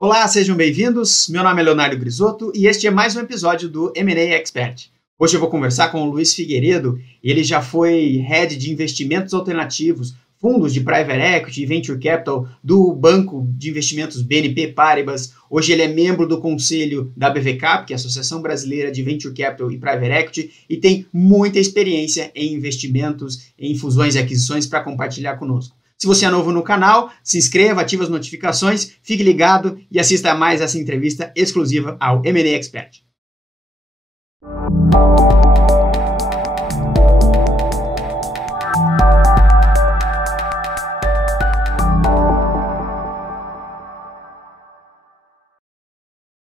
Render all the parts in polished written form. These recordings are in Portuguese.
Olá, sejam bem-vindos. Meu nome é Leonardo Grisotto e este é mais um episódio do M&A Expert. Hoje eu vou conversar com o Luiz Figueiredo. Ele já foi Head de Investimentos Alternativos, fundos de Private Equity e Venture Capital do Banco de Investimentos BNP Paribas. Hoje ele é membro do conselho da BVCAP, que é a Associação Brasileira de Venture Capital e Private Equity, e tem muita experiência em investimentos, em fusões e aquisições para compartilhar conosco. Se você é novo no canal, se inscreva, ative as notificações, fique ligado e assista a mais essa entrevista exclusiva ao M&A Expert.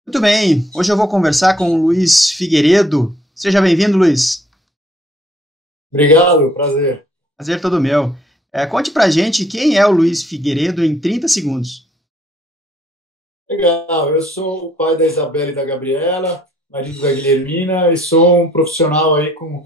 Muito bem, hoje eu vou conversar com o Luiz Figueiredo. Seja bem-vindo, Luiz. Obrigado, prazer. Prazer todo meu. Conte pra gente quem é o Luiz Figueiredo em 30 segundos. Legal, eu sou o pai da Isabela e da Gabriela, marido da Guilhermina, e sou um profissional aí com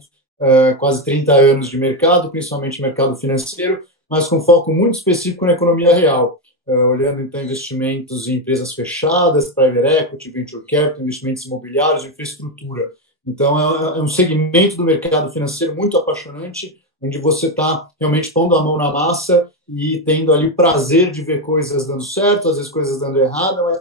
quase 30 anos de mercado, principalmente mercado financeiro, mas com foco muito específico na economia real, olhando então investimentos em empresas fechadas, private equity, venture capital, investimentos imobiliários, infraestrutura. Então é um segmento do mercado financeiro muito apaixonante, onde você está realmente pondo a mão na massa e tendo ali o prazer de ver coisas dando certo, às vezes coisas dando errado, mas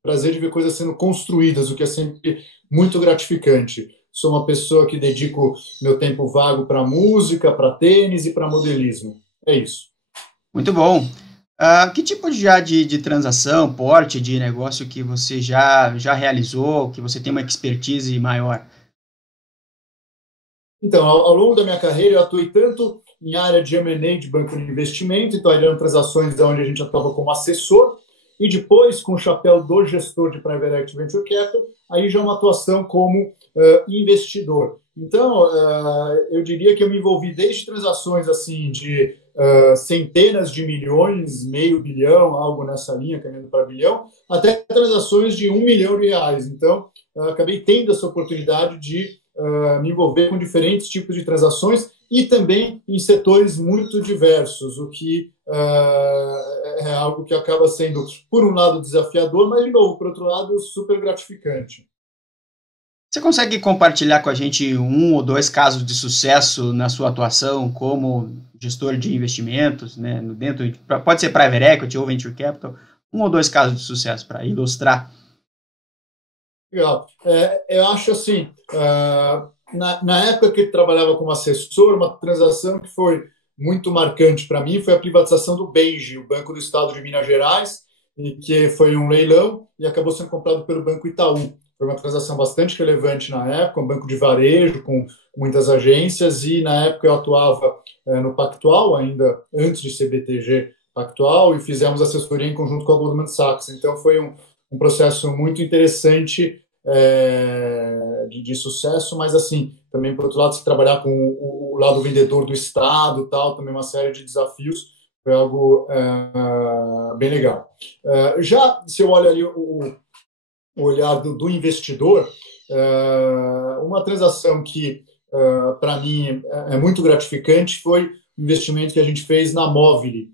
prazer de ver coisas sendo construídas, o que é sempre muito gratificante. Sou uma pessoa que dedico meu tempo vago para música, para tênis e para modelismo. É isso. Muito bom. Que tipo de transação, porte de negócio que você já realizou, que você tem uma expertise maior? Então, ao longo da minha carreira, eu atuei tanto em área de M&A de banco de investimento, então eram transações onde a gente atuava como assessor, e depois, com o chapéu do gestor de Private Equity Venture Capital, aí já uma atuação como investidor. Então, eu diria que eu me envolvi desde transações assim de centenas de milhões, meio bilhão, algo nessa linha, caminhando para bilhão, até transações de R$1 milhão. Então, acabei tendo essa oportunidade de me envolver com diferentes tipos de transações e também em setores muito diversos, o que é algo que acaba sendo, por um lado, desafiador, mas, de novo, por outro lado, super gratificante. Você consegue compartilhar com a gente um ou dois casos de sucesso na sua atuação como gestor de investimentos, né, pode ser Private Equity ou Venture Capital, um ou dois casos de sucesso para ilustrar? Legal. Eu acho assim, na época que eu trabalhava como assessor, uma transação que foi muito marcante para mim foi a privatização do Benge, o Banco do Estado de Minas Gerais, e que foi um leilão e acabou sendo comprado pelo Banco Itaú. Foi uma transação bastante relevante na época, um banco de varejo com muitas agências, e na época eu atuava no Pactual, ainda antes de ser BTG Pactual, e fizemos assessoria em conjunto com a Goldman Sachs. Então foi um processo muito interessante de sucesso, mas assim, também por outro lado, se trabalhar com o lado vendedor do Estado, tal, também uma série de desafios, foi algo bem legal. Já se eu olho ali o olhar do investidor, uma transação que para mim é muito gratificante foi o investimento que a gente fez na Movile.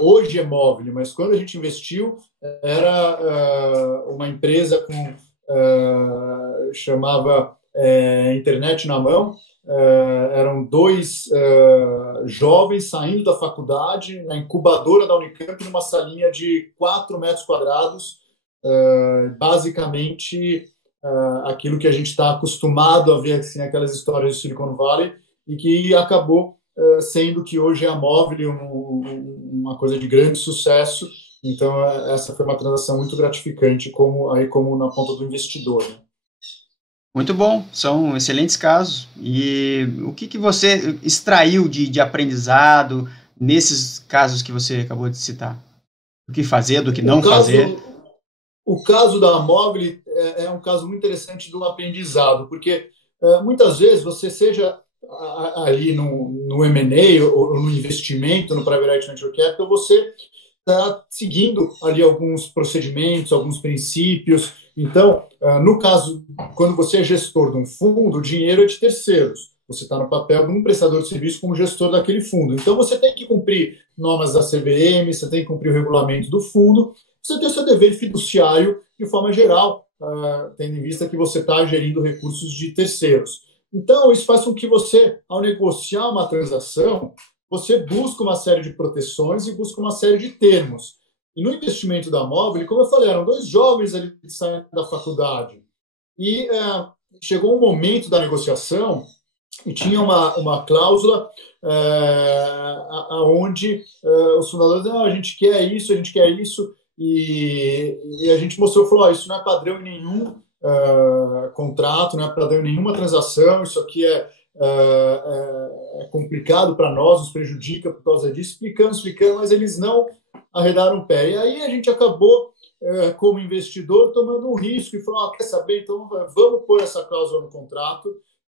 Hoje é Movile, mas quando a gente investiu era uma empresa com chamava Internet na Mão. Eram dois jovens saindo da faculdade na incubadora da Unicamp, numa salinha de 4 metros quadrados, basicamente aquilo que a gente está acostumado a ver, assim, aquelas histórias do Silicon Valley, e que acabou sendo que hoje é a Movile uma coisa de grande sucesso. Então, essa foi uma transação muito gratificante, como na ponta do investidor, né? Muito bom, são excelentes casos. E o que você extraiu de aprendizado nesses casos que você acabou de citar? O que fazer, do que não fazer? O caso da Movile é um caso muito interessante do aprendizado, porque muitas vezes você seja ali no M&A ou no investimento, no Private Equity Venture Capital, você está seguindo ali alguns procedimentos, alguns princípios. Então, no caso, quando você é gestor de um fundo, o dinheiro é de terceiros. Você está no papel de um prestador de serviço como gestor daquele fundo. Então, você tem que cumprir normas da CVM, você tem que cumprir o regulamento do fundo, você tem o seu dever fiduciário de forma geral, tendo em vista que você está gerindo recursos de terceiros. Então, isso faz com que você, ao negociar uma transação, você busca uma série de proteções e busca uma série de termos. E no investimento da Móvel, como eu falei, eram dois jovens ali que saem da faculdade. E chegou um momento da negociação e tinha uma cláusula onde os fundadores diziam, a gente quer isso, e a gente mostrou, falou, isso não é padrão em nenhum contrato, não é padrão em nenhuma transação, isso aqui é complicado para nós, nos prejudica por causa disso, explicando, mas eles não arredaram o pé. E aí a gente acabou, como investidor, tomando um risco e falou, quer saber, então vamos pôr essa cláusula no contrato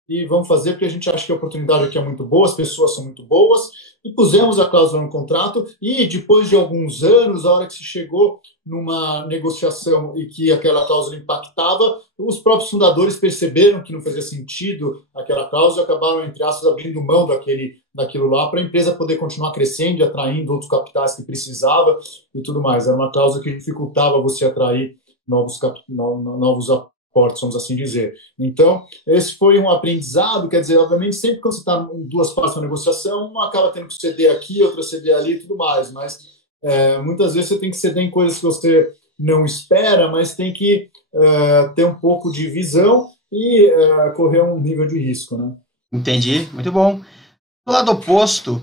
e vamos fazer, porque a gente acha que a oportunidade aqui é muito boa, as pessoas são muito boas, e pusemos a cláusula no contrato, e depois de alguns anos, a hora que se chegou numa negociação e que aquela cláusula impactava, os próprios fundadores perceberam que não fazia sentido aquela cláusula e acabaram, entre aspas, abrindo mão daquilo lá para a empresa poder continuar crescendo e atraindo outros capitais que precisava e tudo mais. Era uma cláusula que dificultava você atrair novos aportes, vamos assim dizer. Então, esse foi um aprendizado, quer dizer, obviamente, sempre que você está em duas partes da negociação, uma acaba tendo que ceder aqui, outra ceder ali e tudo mais, mas muitas vezes você tem que ceder em coisas que você não espera, mas tem que ter um pouco de visão e correr um nível de risco, né? Entendi, muito bom. Do lado oposto,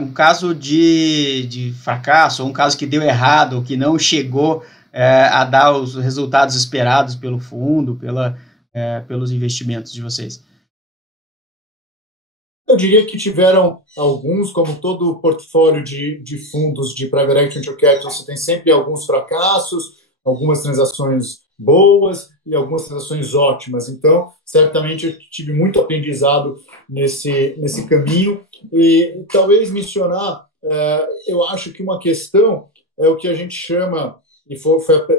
um caso de fracasso, ou um caso que deu errado, que não chegou a dar os resultados esperados pelo fundo, pelos investimentos de vocês. Eu diria que tiveram alguns, como todo portfólio de fundos de Private Equity Venture Capital, você tem sempre alguns fracassos, algumas transações boas e algumas transações ótimas. Então, certamente eu tive muito aprendizado nesse caminho. E talvez mencionar, eu acho que uma questão é o que a gente chama,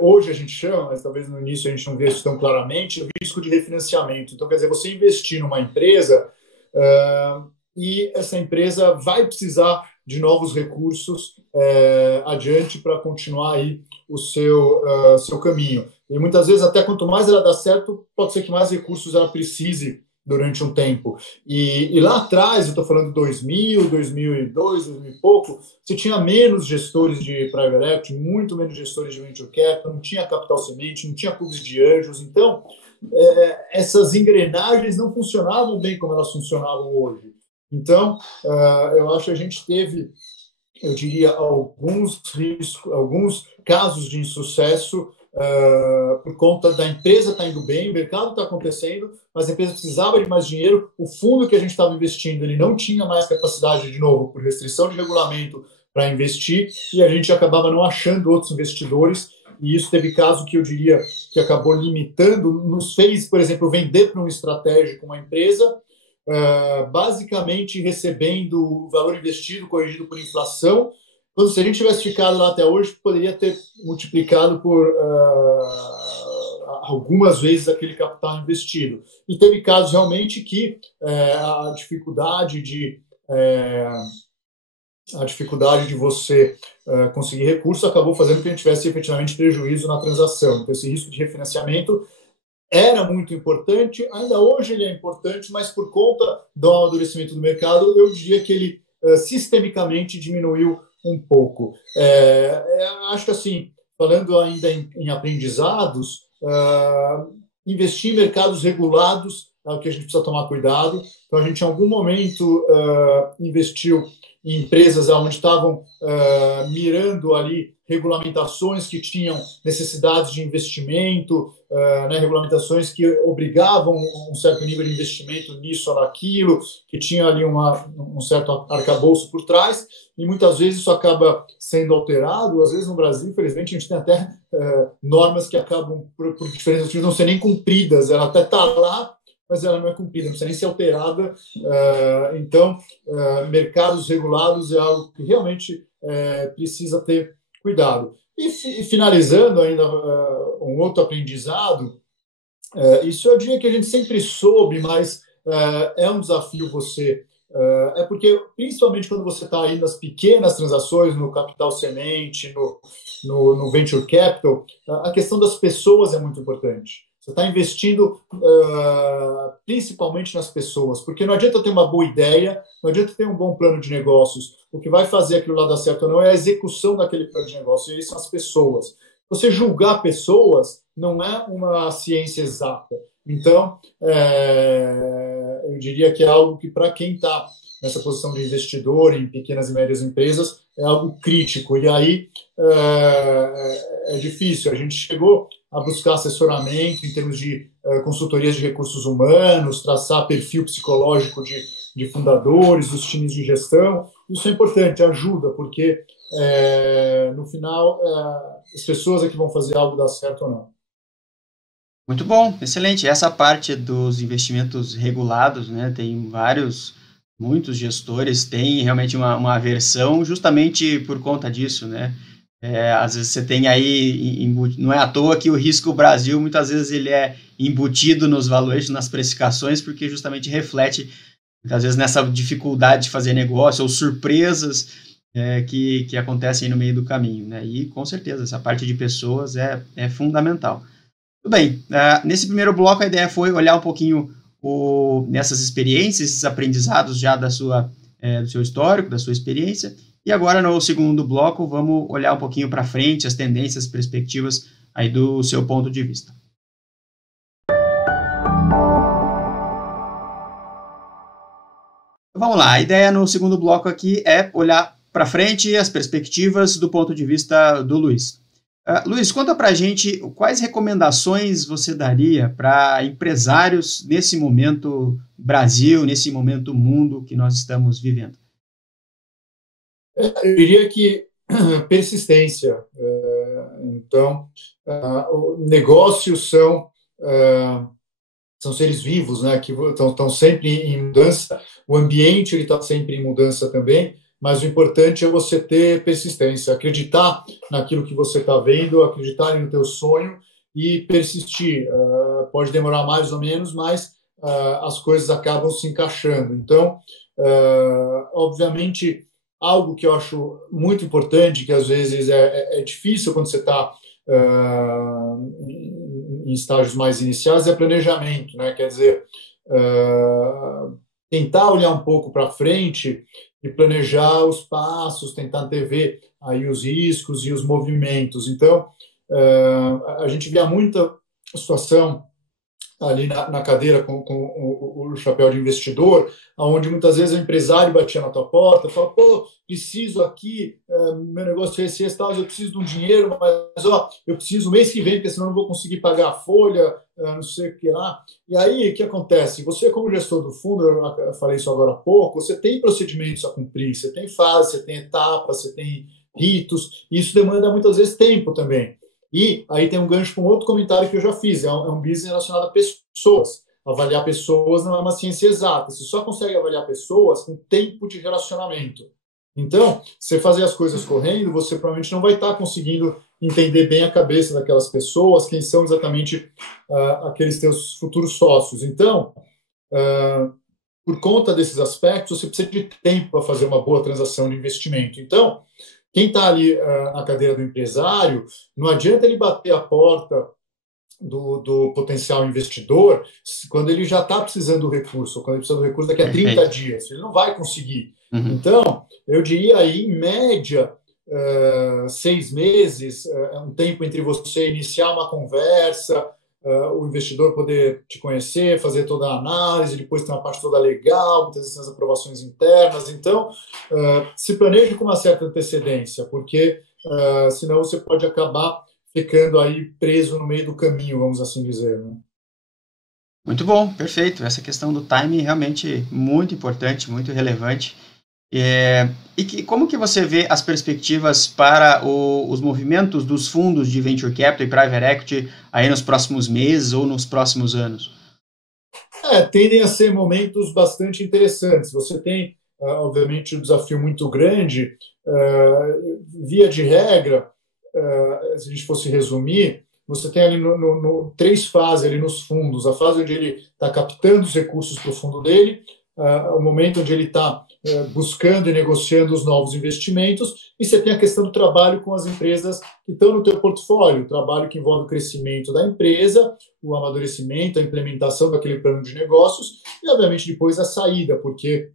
hoje a gente chama, mas talvez no início a gente não vê isso tão claramente, o risco de refinanciamento. Então, quer dizer, você investir numa empresa e essa empresa vai precisar de novos recursos adiante para continuar aí o seu caminho. E muitas vezes, até quanto mais ela dá certo, pode ser que mais recursos ela precise durante um tempo. E lá atrás, eu estou falando 2000, 2002, 2000 e pouco, você tinha menos gestores de private equity, muito menos gestores de venture capital, não tinha capital semente, não tinha clubes de anjos. Então, essas engrenagens não funcionavam bem como elas funcionavam hoje. Então, eu acho que a gente teve, eu diria, alguns riscos, alguns casos de insucesso por conta da empresa estar indo bem, o mercado está acontecendo, mas a empresa precisava de mais dinheiro, o fundo que a gente estava investindo ele não tinha mais capacidade, de novo, por restrição de regulamento para investir, e a gente acabava não achando outros investidores, e isso teve caso que eu diria que acabou limitando, nos fez, por exemplo, vender para um estratégico uma empresa, basicamente recebendo o valor investido corrigido por inflação, quando se a gente tivesse ficado lá até hoje, poderia ter multiplicado por algumas vezes aquele capital investido. E teve casos realmente que a dificuldade de você conseguir recurso acabou fazendo que a gente tivesse efetivamente prejuízo na transação. Então, esse risco de refinanciamento era muito importante, ainda hoje ele é importante, mas por conta do amadurecimento do mercado, eu diria que ele sistemicamente diminuiu um pouco. Acho que, assim, falando ainda em aprendizados, investir em mercados regulados é o que a gente precisa tomar cuidado. Então, a gente, em algum momento, investiu em empresas onde estavam mirando ali regulamentações que tinham necessidades de investimento, regulamentações que obrigavam um certo nível de investimento nisso ou naquilo, que tinha ali um certo arcabouço por trás, e muitas vezes isso acaba sendo alterado. Às vezes no Brasil, infelizmente, a gente tem até normas que acabam, por diferentes motivos, não ser nem cumpridas. Ela até está lá, mas ela não é cumprida, não precisa nem ser alterada. Então, mercados regulados é algo que realmente precisa ter cuidado. E finalizando ainda um outro aprendizado, isso eu diria que a gente sempre soube, mas é um desafio você É porque, principalmente quando você está aí nas pequenas transações, no capital semente, no venture capital, a questão das pessoas é muito importante. Você está investindo principalmente nas pessoas, porque não adianta ter uma boa ideia, não adianta ter um bom plano de negócios. O que vai fazer aquilo lá dar certo ou não é a execução daquele plano de negócio, e aí são as pessoas. Você julgar pessoas não é uma ciência exata. Então, eu diria que é algo que, para quem está nessa posição de investidor em pequenas e médias empresas, é algo crítico. E aí é difícil. A gente chegou a buscar assessoramento em termos de consultorias de recursos humanos, traçar perfil psicológico de fundadores, dos times de gestão. Isso é importante, ajuda, porque no final as pessoas é que vão fazer algo dar certo ou não. Muito bom, excelente. Essa parte dos investimentos regulados, né, tem muitos gestores têm realmente uma aversão justamente por conta disso, né? Às vezes você tem aí, não é à toa que o risco Brasil, muitas vezes ele é embutido nos valuations, nas precificações, porque justamente reflete, muitas vezes, nessa dificuldade de fazer negócio ou surpresas que acontecem no meio do caminho, né? E, com certeza, essa parte de pessoas é fundamental. Tudo bem, nesse primeiro bloco a ideia foi olhar um pouquinho nessas experiências, esses aprendizados já do seu histórico, da sua experiência, e agora no segundo bloco vamos olhar um pouquinho para frente, as tendências, perspectivas aí do seu ponto de vista. Vamos lá, a ideia no segundo bloco aqui é olhar para frente as perspectivas do ponto de vista do Luiz. Luiz, conta para a gente quais recomendações você daria para empresários nesse momento Brasil, nesse momento mundo que nós estamos vivendo. Eu diria que persistência. Então, negócios são seres vivos, né, que estão sempre em mudança. O ambiente está sempre em mudança também. Mas o importante é você ter persistência, acreditar naquilo que você está vendo, acreditar no teu sonho e persistir. Pode demorar mais ou menos, mas as coisas acabam se encaixando. Então, obviamente, algo que eu acho muito importante, que às vezes é difícil quando você está em estágios mais iniciais, é planejamento, né? Quer dizer, tentar olhar um pouco para frente e planejar os passos, tentar antever aí os riscos e os movimentos. Então, a gente via muita situação ali na cadeira com o chapéu de investidor, onde muitas vezes o empresário batia na tua porta e falava, pô, preciso aqui, meu negócio é esse, eu preciso de um dinheiro, mas eu preciso mês que vem, porque senão eu não vou conseguir pagar a folha, não sei o que lá. E aí, o que acontece? Você, como gestor do fundo, eu falei isso agora há pouco, você tem procedimentos a cumprir, você tem fases, você tem etapas, você tem ritos, e isso demanda muitas vezes tempo também. E aí tem um gancho para um outro comentário que eu já fiz, é um business relacionado a pessoas. Avaliar pessoas não é uma ciência exata, você só consegue avaliar pessoas com tempo de relacionamento. Então, você fazer as coisas correndo, você provavelmente não vai estar conseguindo entender bem a cabeça daquelas pessoas, quem são exatamente aqueles teus futuros sócios. Então, por conta desses aspectos, você precisa de tempo para fazer uma boa transação de investimento. Então, quem está ali na cadeira do empresário, não adianta ele bater a porta do potencial investidor quando ele já está precisando do recurso, ou quando ele precisa do recurso daqui a 30 dias. Ele não vai conseguir. Uhum. Então, eu diria aí, em média, 6 meses, é um tempo entre você iniciar uma conversa, o investidor poder te conhecer, fazer toda a análise, depois tem uma parte toda legal, muitas vezes as aprovações internas. Então, se planeje com uma certa antecedência, porque senão você pode acabar ficando aí preso no meio do caminho, vamos assim dizer, né? Muito bom, perfeito. Essa questão do timing realmente muito importante, muito relevante. Como que você vê as perspectivas para os movimentos dos fundos de Venture Capital e Private Equity aí nos próximos meses ou nos próximos anos? Tendem a ser momentos bastante interessantes. Você tem, obviamente, um desafio muito grande. Via de regra, se a gente fosse resumir, você tem ali 3 fases ali nos fundos. A fase onde ele está captando os recursos para o fundo dele, o momento onde ele está buscando e negociando os novos investimentos, e você tem a questão do trabalho com as empresas que estão no teu portfólio, o trabalho que envolve o crescimento da empresa, o amadurecimento, a implementação daquele plano de negócios e, obviamente, depois a saída, porque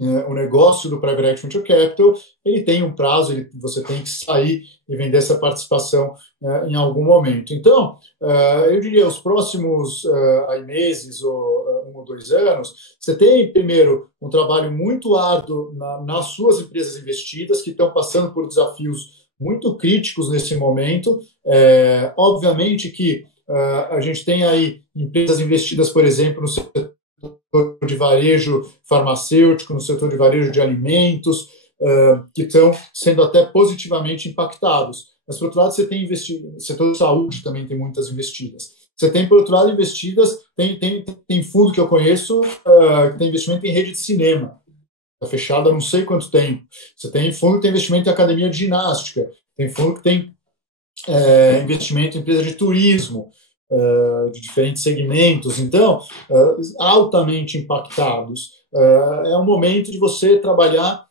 o negócio do Private Equity Venture Capital, ele tem um prazo, você tem que sair e vender essa participação em algum momento. Então, eu diria, os próximos meses ou 1 ou 2 anos, você tem, primeiro, um trabalho muito árduo nas suas empresas investidas, que estão passando por desafios muito críticos nesse momento. Obviamente que a gente tem aí empresas investidas, por exemplo, no setor de varejo farmacêutico, no setor de varejo de alimentos, que estão sendo até positivamente impactados. Mas, por outro lado, você tem setor de saúde também tem muitas investidas. Você tem, por outro lado, investidas, tem fundo que eu conheço que tem investimento em rede de cinema. Está fechado há não sei quanto tempo. Você tem fundo que tem investimento em academia de ginástica. Tem fundo que tem investimento em empresa de turismo, de diferentes segmentos, então, altamente impactados. É um momento de você trabalhar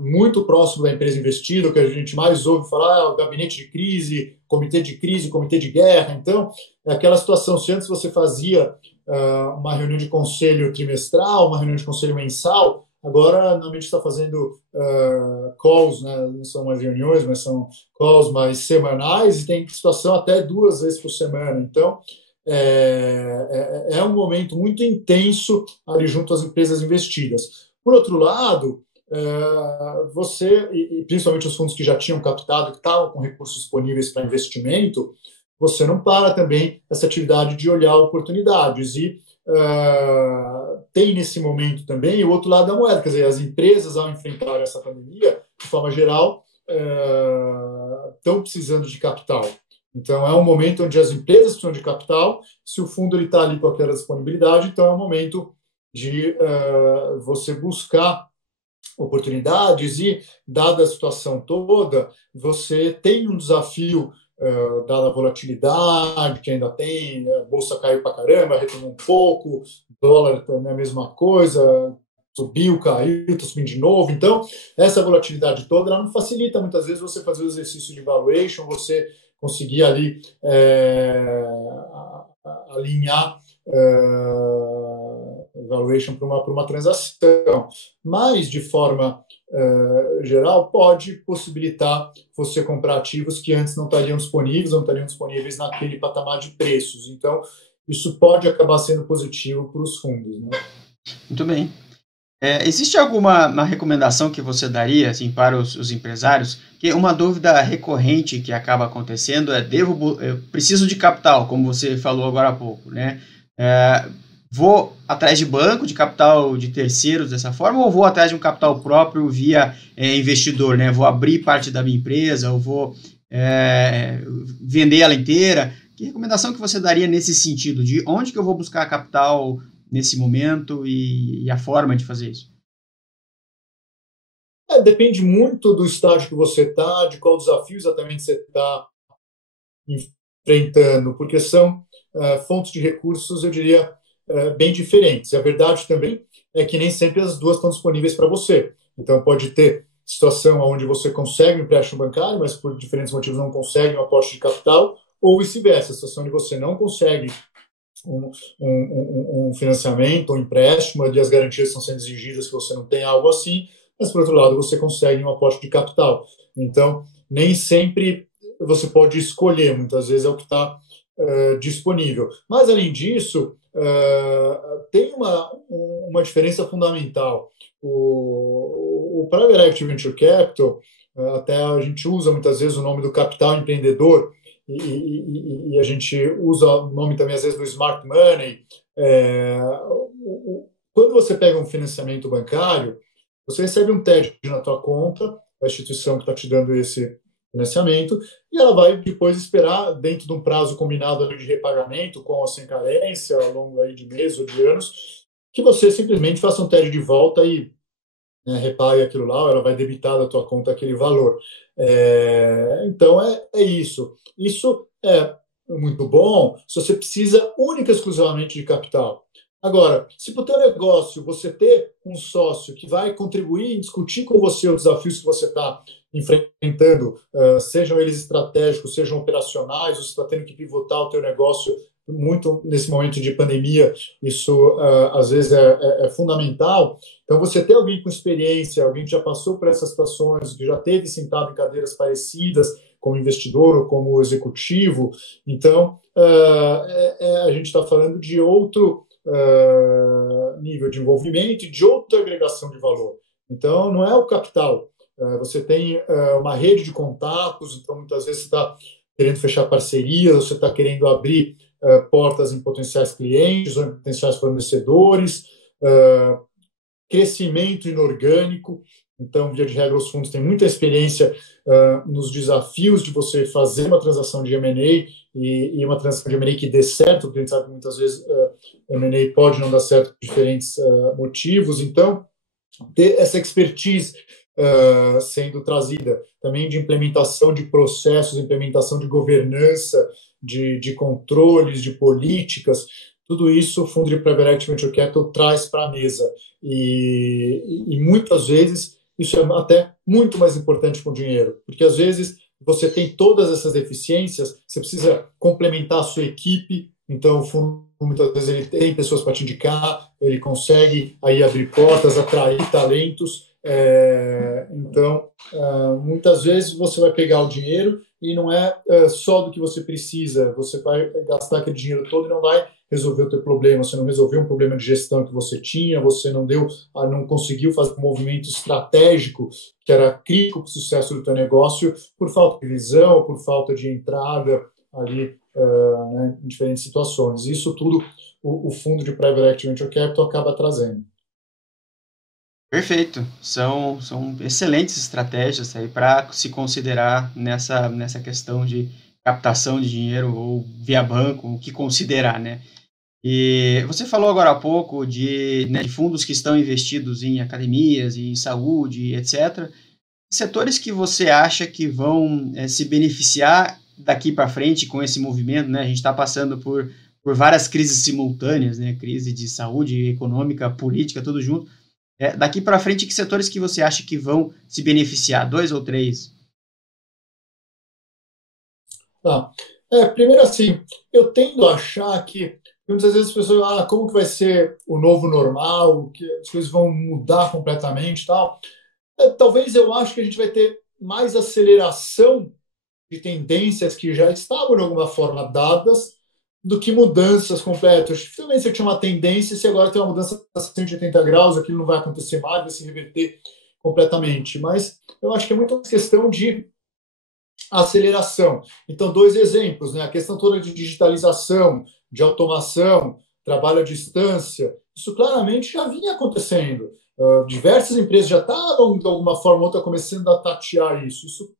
muito próximo da empresa investida, o que a gente mais ouve falar, o gabinete de crise, comitê de guerra. Então, é aquela situação, se antes você fazia uma reunião de conselho trimestral, uma reunião de conselho mensal, agora normalmente está fazendo calls, né? Não são mais reuniões, mas são calls mais semanais, e tem situação até 2 vezes por semana. Então, é um momento muito intenso ali junto às empresas investidas. Por outro lado, você, e principalmente os fundos que já tinham captado, que estavam com recursos disponíveis para investimento, você não para também essa atividade de olhar oportunidades. E tem nesse momento também o outro lado da moeda, quer dizer, as empresas, ao enfrentar essa pandemia, de forma geral, estão precisando de capital. Então, é um momento onde as empresas precisam de capital, se o fundo está ali com aquela disponibilidade, então é um momento de você buscar oportunidades e, dada a situação toda, você tem um desafio, dada a volatilidade que ainda tem, a bolsa caiu para caramba, retomou um pouco, dólar também é a mesma coisa, subiu, caiu, está subindo de novo. Então, essa volatilidade toda ela não facilita muitas vezes você fazer o exercício de valuation, você conseguir ali alinhar valuation para uma transação. Mas, de forma geral, pode possibilitar você comprar ativos que antes não estariam disponíveis naquele patamar de preços. Então, isso pode acabar sendo positivo para os fundos, né? Muito bem. Existe alguma recomendação que você daria assim, para os empresários? Que uma dúvida recorrente que acaba acontecendo é: eu preciso de capital, como você falou agora há pouco, né? Vou atrás de banco, de capital de terceiros dessa forma, ou vou atrás de um capital próprio via investidor, né? Vou abrir parte da minha empresa, ou vou vender ela inteira? Que recomendação que você daria nesse sentido? De onde que eu vou buscar capital nesse momento e a forma de fazer isso? Depende muito do estágio que você está, de qual desafio exatamente você está enfrentando, porque são fontes de recursos, eu diria, bem diferentes. E a verdade também é que nem sempre as duas estão disponíveis para você. Então, pode ter situação onde você consegue um empréstimo bancário, mas por diferentes motivos não consegue um aporte de capital, ou vice-versa, a situação onde você não consegue um financiamento, um empréstimo, onde as garantias estão sendo exigidas que você não tem algo assim, mas, por outro lado, você consegue um aporte de capital. Então, nem sempre você pode escolher, muitas vezes é o que está disponível. Mas, além disso, tem uma diferença fundamental. O Private Equity Venture Capital, até a gente usa muitas vezes o nome do capital empreendedor, e a gente usa o nome também, às vezes, do Smart Money. Quando você pega um financiamento bancário, você recebe um TED na tua conta, a instituição que está te dando esse financiamento, e ela vai depois esperar, dentro de um prazo combinado de repagamento, com ou sem carência, ao longo aí de meses ou de anos, que você simplesmente faça um TED de volta e repague aquilo lá, ela vai debitar da tua conta aquele valor. Então, é isso. Isso é muito bom se você precisa única e exclusivamente de capital. Agora, se para o teu negócio você ter um sócio que vai contribuir e discutir com você os desafios que você está enfrentando, sejam eles estratégicos, sejam operacionais, você está tendo que pivotar o teu negócio muito nesse momento de pandemia, isso às vezes é fundamental. Então, você ter alguém com experiência, alguém que já passou por essas situações, que já teve sentado em cadeiras parecidas, como investidor ou como executivo, então a gente está falando de outro nível de envolvimento e de outra agregação de valor. Então, não é o capital. Você tem uma rede de contatos, então muitas vezes você está querendo fechar parcerias, você está querendo abrir portas em potenciais clientes ou em potenciais fornecedores, crescimento inorgânico. Então, via de regra, os fundos têm muita experiência nos desafios de você fazer uma transação de M&A e uma transação de M&A que dê certo, porque a gente sabe que muitas vezes M&A pode não dar certo por diferentes motivos. Então, ter essa expertise sendo trazida também de implementação de processos, implementação de governança, de controles, de políticas, tudo isso o fundo de Private Equity Venture Capital traz para a mesa. E muitas vezes isso é até muito mais importante que o dinheiro, porque às vezes você tem todas essas deficiências, você precisa complementar a sua equipe, então o fundo muitas vezes ele tem pessoas para te indicar, ele consegue aí abrir portas, atrair talentos, então muitas vezes você vai pegar o dinheiro e não é só do que você precisa, você vai gastar aquele dinheiro todo e não vai resolver o teu problema, você não resolveu um problema de gestão que você tinha, você não conseguiu fazer um movimento estratégico que era crítico para o sucesso do teu negócio por falta de visão, por falta de entrada ali né, em diferentes situações. Isso tudo o fundo de Private Equity Venture Capital acaba trazendo. Perfeito. São excelentes estratégias aí para se considerar nessa questão de captação de dinheiro ou via banco, o que considerar, né? E você falou agora há pouco de fundos que estão investidos em academias, em saúde, etc. Setores que você acha que vão se beneficiar daqui para frente com esse movimento, né? A gente está passando por várias crises simultâneas, né? Crise de saúde, econômica, política, tudo junto. Daqui para frente, que setores que você acha que vão se beneficiar? 2 ou 3? Tá. Primeiro assim, eu tendo a achar que muitas vezes as pessoas como que vai ser o novo normal, que as coisas vão mudar completamente e tal. Talvez eu acho que a gente vai ter mais aceleração de tendências que já estavam de alguma forma dadas do que mudanças completas. Também você tinha uma tendência, se agora tem uma mudança a 180 graus, aquilo não vai acontecer mais, vai se reverter completamente. Mas eu acho que é muito questão de aceleração. Então, 2 exemplos, né? A questão toda de digitalização, de automação, trabalho à distância, isso claramente já vinha acontecendo. Diversas empresas já estavam, de alguma forma ou outra, começando a tatear isso. Isso,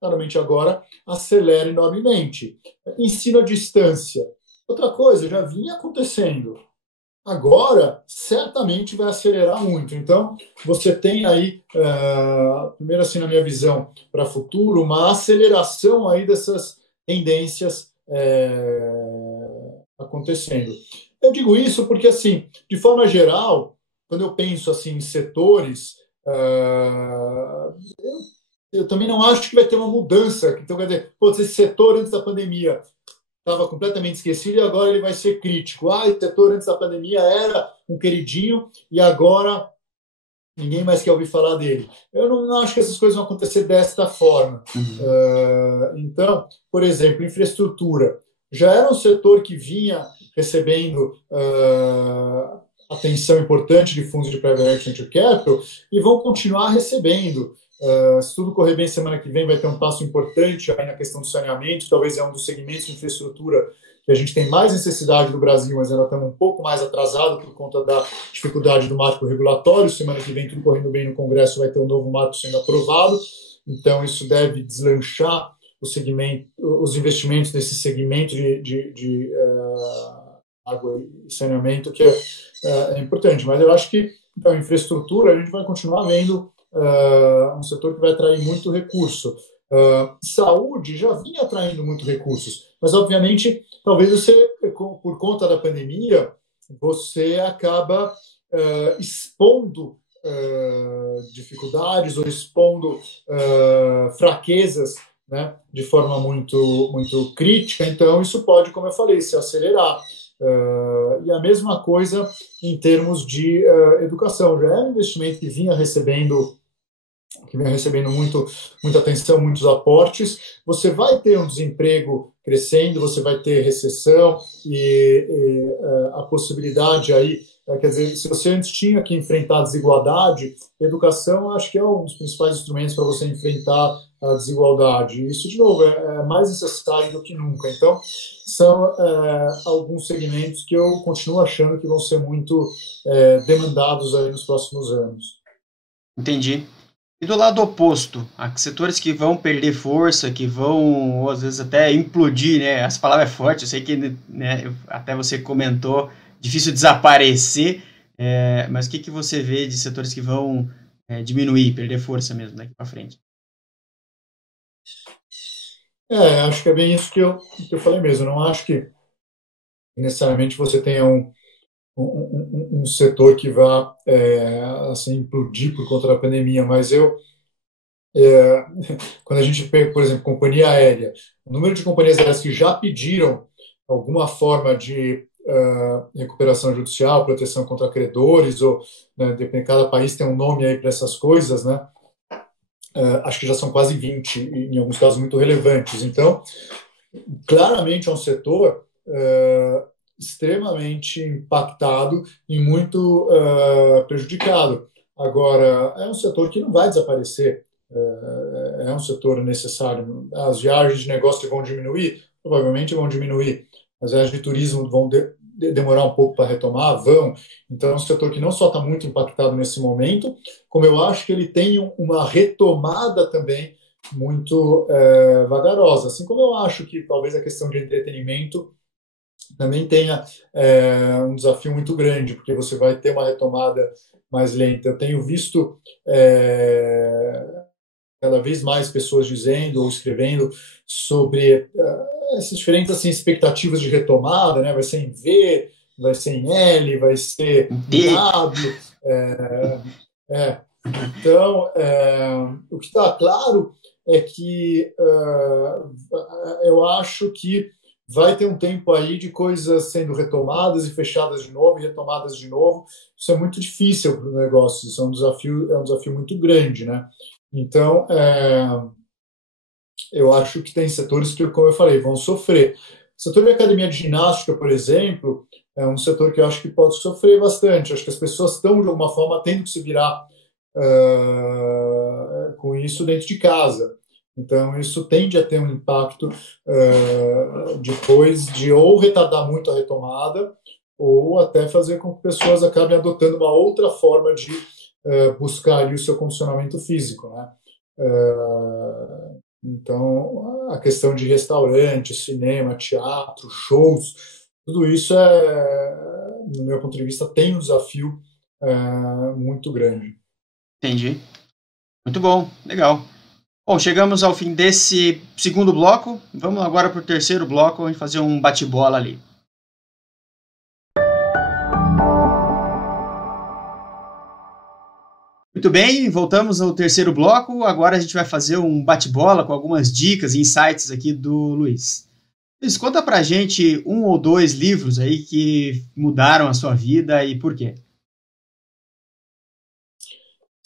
claramente, agora acelera enormemente. Ensino à distância. Outra coisa, já vinha acontecendo. Agora, certamente vai acelerar muito. Então, você tem aí, primeiro assim, na minha visão, para o futuro, uma aceleração aí dessas tendências acontecendo. Eu digo isso porque, assim, de forma geral, quando eu penso assim, em setores, eu também não acho que vai ter uma mudança. Então, quer dizer, esse setor antes da pandemia estava completamente esquecido e agora ele vai ser crítico. Esse setor antes da pandemia era um queridinho e agora ninguém mais quer ouvir falar dele. Eu não acho que essas coisas vão acontecer desta forma. Então, por exemplo, infraestrutura. Já era um setor que vinha recebendo atenção importante de fundos de Private Equity Venture Capital e vão continuar recebendo. Se tudo correr bem, semana que vem vai ter um passo importante aí na questão do saneamento, talvez é um dos segmentos de infraestrutura que a gente tem mais necessidade no Brasil, mas ainda estamos um pouco mais atrasado por conta da dificuldade do marco regulatório. Semana que vem, tudo correndo bem no Congresso, vai ter um novo marco sendo aprovado, então isso deve deslanchar os investimentos nesse segmento de água e saneamento, que é importante. Mas eu acho que, então, infraestrutura, a gente vai continuar vendo um setor que vai atrair muito recurso. Saúde já vinha atraindo muito recursos, mas obviamente talvez você, por conta da pandemia, você acaba expondo dificuldades ou expondo fraquezas, né, de forma muito crítica. Então, isso pode, como eu falei, se acelerar. E a mesma coisa em termos de educação. Já é um investimento que vem recebendo muita atenção, muitos aportes. Você vai ter um desemprego crescendo, você vai ter recessão e a possibilidade aí, quer dizer, se você antes tinha que enfrentar a desigualdade, educação acho que é um dos principais instrumentos para você enfrentar a desigualdade. Isso, de novo, é mais necessário do que nunca. Então, são alguns segmentos que eu continuo achando que vão ser muito demandados aí nos próximos anos. Entendi. E do lado oposto, há setores que vão perder força, que vão, ou às vezes, até implodir, né? Essa palavra é forte, eu sei que, né, até você comentou, difícil desaparecer, mas o que você vê de setores que vão diminuir, perder força mesmo daqui para frente? Acho que é bem isso que eu falei mesmo. Eu não acho que necessariamente você tenha um setor que vá assim, implodir por conta da pandemia, mas quando a gente pega, por exemplo, companhia aérea, o número de companhias aéreas que já pediram alguma forma de recuperação judicial, proteção contra credores, ou né, cada país tem um nome aí para essas coisas, né? Acho que já são quase 20, em alguns casos muito relevantes. Então, claramente é um setor extremamente impactado e muito prejudicado. Agora, é um setor que não vai desaparecer, é um setor necessário. As viagens de negócio vão diminuir? Provavelmente vão diminuir. As viagens de turismo vão demorar um pouco para retomar? Vão. Então, é um setor que não só está muito impactado nesse momento, como eu acho que ele tem uma retomada também muito vagarosa. Assim como eu acho que talvez a questão de entretenimento também tenha um desafio muito grande, porque você vai ter uma retomada mais lenta. Eu tenho visto cada vez mais pessoas dizendo ou escrevendo sobre essas diferentes assim, expectativas de retomada, né? Vai ser em V, vai ser em L, vai ser em W. Então, o que está claro é que eu acho que vai ter um tempo aí de coisas sendo retomadas e fechadas de novo, e retomadas de novo. Isso é muito difícil para o negócio, isso é um desafio muito grande, né? Então, eu acho que tem setores que, como eu falei, vão sofrer. O setor de academia de ginástica, por exemplo, é um setor que eu acho que pode sofrer bastante. Acho que as pessoas estão, de alguma forma, tendo que se virar com isso dentro de casa. Então, isso tende a ter um impacto depois de ou retardar muito a retomada ou até fazer com que pessoas acabem adotando uma outra forma de buscar ali o seu condicionamento físico, né? Então, a questão de restaurante, cinema, teatro, shows, tudo isso, no meu ponto de vista, tem um desafio muito grande. Entendi. Muito bom, legal. Bom, chegamos ao fim desse segundo bloco. Vamos agora para o terceiro bloco e fazer um bate-bola ali. Muito bem, voltamos ao terceiro bloco. Agora a gente vai fazer um bate-bola com algumas dicas e insights aqui do Luiz. Luiz, conta pra gente um ou dois livros aí que mudaram a sua vida e por quê?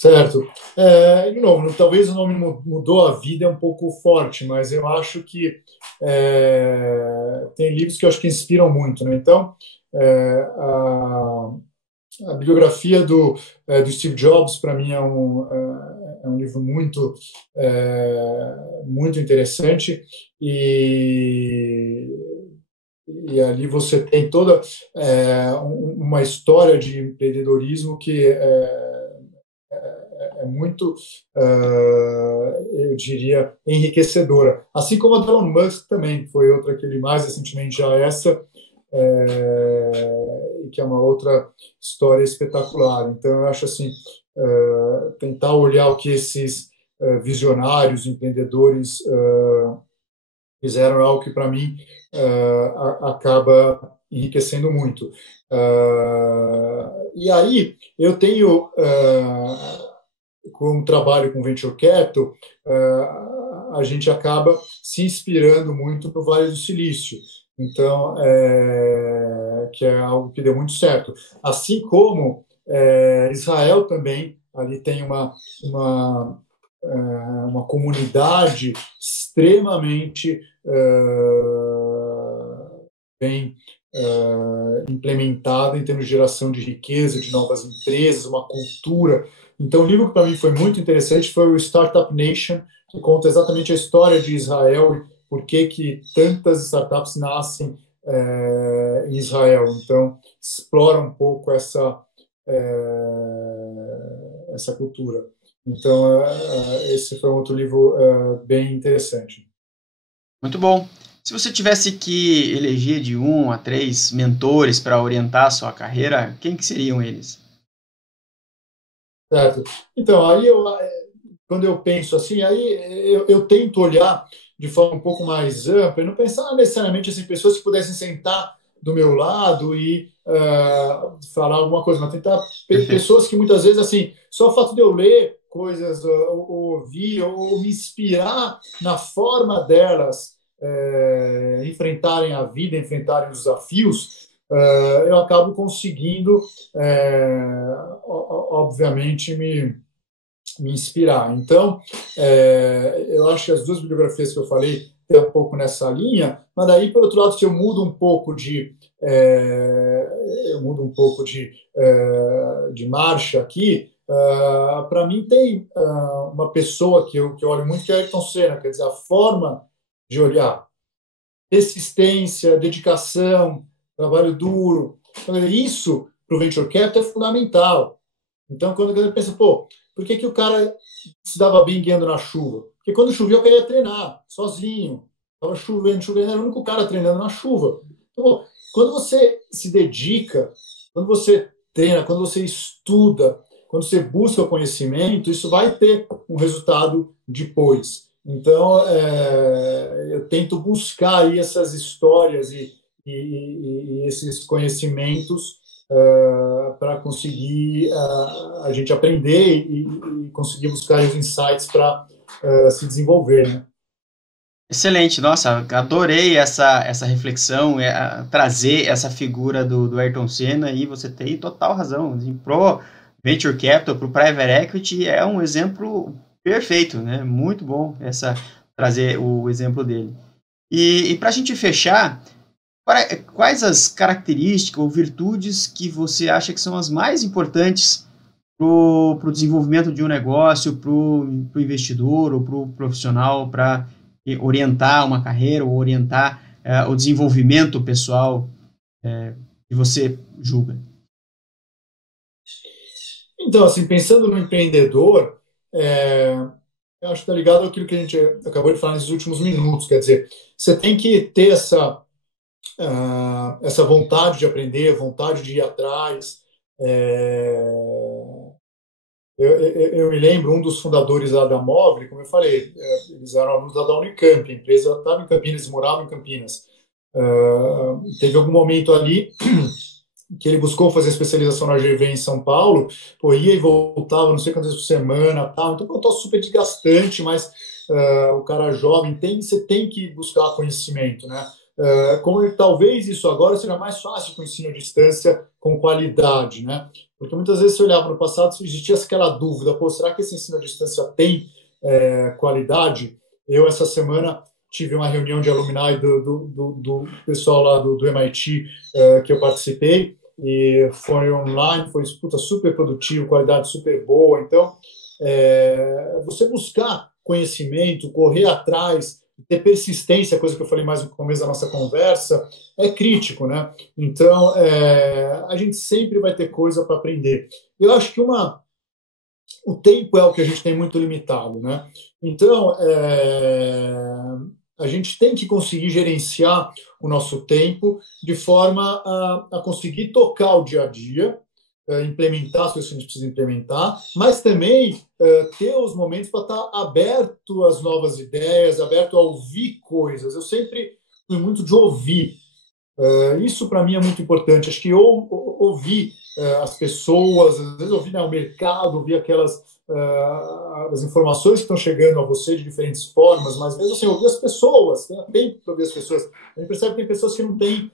Certo. De novo, talvez o nome mudou a vida é um pouco forte, mas eu acho que tem livros que eu acho que inspiram muito, né? Então, a biografia do Steve Jobs, para mim, é um livro muito interessante e ali você tem toda uma história de empreendedorismo que é muito, eu diria, enriquecedora. Assim como a do Elon Musk também, que foi outra que ele mais recentemente já que é uma outra história espetacular. Então, eu acho assim, tentar olhar o que esses visionários, empreendedores fizeram algo que, para mim, acaba enriquecendo muito. E aí, eu tenho, como trabalho com Venture Capital, a gente acaba se inspirando muito no Vale do Silício. Então, que é algo que deu muito certo. Assim como Israel também, ali tem uma comunidade extremamente bem implementada em termos de geração de riqueza, de novas empresas, uma cultura. Então, o livro que para mim foi muito interessante foi o Startup Nation, que conta exatamente a história de Israel e por que tantas startups nascem em Israel. Então, explora um pouco essa cultura. Então, esse foi um outro livro bem interessante. Muito bom. Se você tivesse que eleger de 1 a 3 mentores para orientar a sua carreira, quem que seriam eles? Certo. Então, quando eu penso assim, aí eu tento olhar de forma um pouco mais ampla e não pensar necessariamente assim, pessoas que pudessem sentar do meu lado e falar alguma coisa, mas tentar Perfeito. pessoas que muitas vezes, assim, só o fato de eu ler coisas, ou ouvir, ou me inspirar na forma delas enfrentarem a vida, enfrentarem os desafios, eu acabo conseguindo, obviamente, me inspirar. Então, eu acho que as duas biografias que eu falei tem um pouco nessa linha, mas daí, por outro lado, se eu mudo um pouco de marcha aqui, para mim tem uma pessoa que eu olho muito, que é Ayrton Senna, quer dizer, a forma de olhar, persistência, dedicação, trabalho duro. Então, isso para o Venture Capital é fundamental. Então, quando eu penso, pô, por que o cara se dava bem guiando na chuva? Porque quando chovia, eu queria treinar, sozinho. Estava chovendo, chovendo, era o único cara treinando na chuva. Então, pô, quando você se dedica, quando você treina, quando você estuda, quando você busca o conhecimento, isso vai ter um resultado depois. Então, eu tento buscar aí essas histórias e esses conhecimentos para conseguir a gente aprender e conseguir buscar os insights para se desenvolver, né? Excelente, nossa, adorei essa reflexão, trazer essa figura do Ayrton Senna, e você tem total razão. Assim, pro Venture Capital, pro Private Equity, é um exemplo perfeito, né? Muito bom trazer o exemplo dele. E para a gente fechar, quais as características ou virtudes que você acha que são as mais importantes para o desenvolvimento de um negócio, para o investidor ou para o profissional, para orientar uma carreira ou orientar o desenvolvimento pessoal que você julga? Então, assim, pensando no empreendedor, eu acho que está ligado àquilo que a gente acabou de falar nesses últimos minutos. Quer dizer, você tem que ter essa vontade de aprender, vontade de ir atrás. Eu me lembro, um dos fundadores lá da Móvel, como eu falei, eles eram alunos lá da Unicamp, a empresa estava em Campinas, eles moravam em Campinas. Teve algum momento ali que ele buscou fazer especialização na GV em São Paulo, pô, ia e voltava, não sei quantas vezes por semana, tal. Então, eu tô super desgastante, mas o cara jovem você tem que buscar conhecimento, né? Talvez isso agora seja mais fácil com o ensino à distância com qualidade, né? Porque muitas vezes você olhava no passado, existia aquela dúvida, pô, será que esse ensino à distância tem qualidade? Eu, essa semana, tive uma reunião de alumni do pessoal lá do MIT que eu participei, e foi online, foi puta, super produtivo, qualidade super boa. Então, você buscar conhecimento, correr atrás, ter persistência, coisa que eu falei mais no começo da nossa conversa, é crítico, né? Então, a gente sempre vai ter coisa para aprender. Eu acho que o tempo é o que a gente tem muito limitado, né? Então, a gente tem que conseguir gerenciar o nosso tempo de forma a conseguir tocar o dia a dia, implementar as coisas que a gente precisa implementar, mas também ter os momentos para estar aberto às novas ideias, aberto a ouvir coisas. Eu sempre fui muito de ouvir. Isso para mim é muito importante. Acho que ouvir as pessoas, às vezes ouvir o mercado, ouvir aquelas as informações que estão chegando a você de diferentes formas, mas mesmo assim, ouvir as pessoas, tem tempo para ouvir as pessoas. A gente percebe que tem pessoas que não têm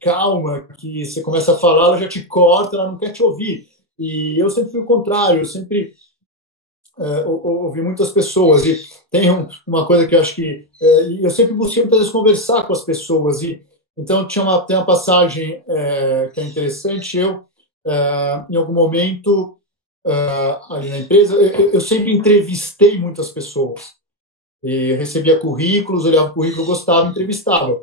calma, que você começa a falar, ela já te corta, ela não quer te ouvir. E eu sempre fui o contrário, eu sempre ouvi muitas pessoas. E tem uma coisa que eu acho que eu sempre busquei muitas vezes conversar com as pessoas. E então tem uma passagem que é interessante. Eu em algum momento ali na empresa, eu sempre entrevistei muitas pessoas. E recebia currículos, olhava o currículo, gostava, entrevistava.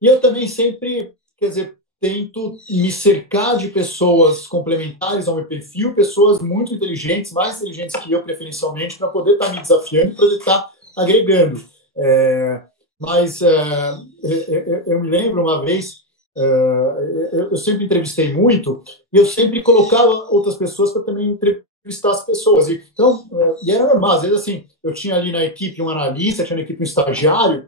E eu também sempre, quer dizer, tento me cercar de pessoas complementares ao meu perfil, pessoas muito inteligentes, mais inteligentes que eu, preferencialmente, para poder estar me desafiando, para poder estar agregando. Mas eu me lembro uma vez, eu sempre entrevistei muito, e eu sempre colocava outras pessoas para também entrevistar as pessoas. Então, e era normal, às vezes assim, eu tinha ali na equipe um analista, tinha na equipe um estagiário.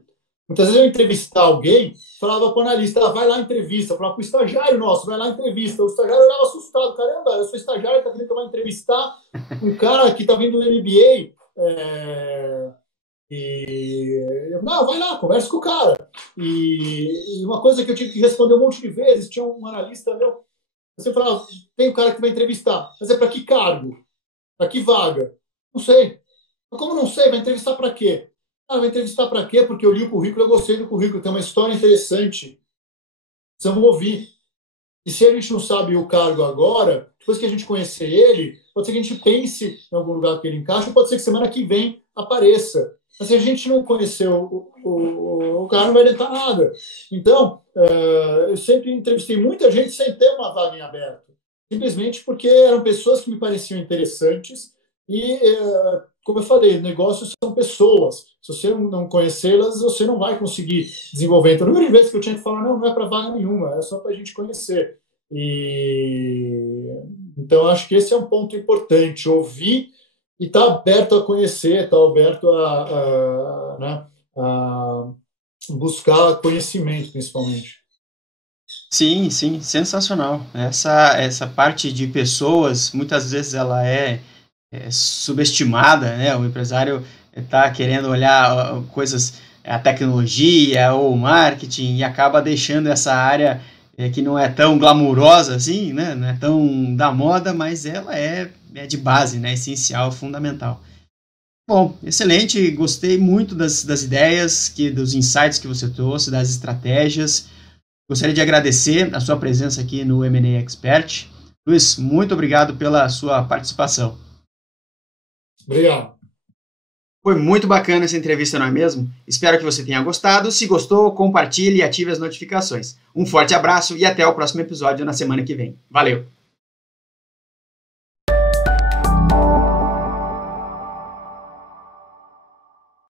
Muitas vezes eu entrevistar alguém, falava para o analista, vai lá entrevista, falava para o estagiário nosso, vai lá entrevista. O estagiário olhava assustado, caramba, eu sou estagiário, está querendo que eu vá entrevistar um cara que está vindo do MBA, não, vai lá, conversa com o cara. E uma coisa que eu tive que responder um monte de vezes, tinha um analista meu, você falava, tem um cara que vai entrevistar, mas é para que cargo? Para que vaga? Não sei. Mas como não sei? Vai entrevistar para quê? Vai entrevistar para quê? Porque eu li o currículo, eu gostei do currículo, tem uma história interessante. Precisamos ouvir. E se a gente não sabe o cargo agora, depois que a gente conhecer ele, pode ser que a gente pense em algum lugar que ele encaixe, pode ser que semana que vem apareça. Mas se a gente não conhecer o cara, não vai adiantar nada. Então, eu sempre entrevistei muita gente sem ter uma vaga em aberto. Simplesmente porque eram pessoas que me pareciam interessantes e, como eu falei, negócios são pessoas. Se você não conhecê-las, você não vai conseguir desenvolver. Então, o número de vezes que eu tinha que falar, não é para vaga nenhuma, é só para a gente conhecer. Então, acho que esse é um ponto importante, ouvir e estar aberto a conhecer, estar aberto a buscar conhecimento, principalmente. Sim, sim, sensacional. Essa parte de pessoas, muitas vezes ela é subestimada, né? O empresário está querendo olhar coisas, a tecnologia ou o marketing e acaba deixando essa área que não é tão glamurosa assim, né? Não é tão da moda, mas ela é de base, né? Essencial, fundamental. Bom, excelente, gostei muito das ideias, dos insights que você trouxe, das estratégias. Gostaria de agradecer a sua presença aqui no M&A Expert. Luiz, muito obrigado pela sua participação. Obrigado. Foi muito bacana essa entrevista, não é mesmo? Espero que você tenha gostado. Se gostou, compartilhe e ative as notificações. Um forte abraço e até o próximo episódio na semana que vem. Valeu!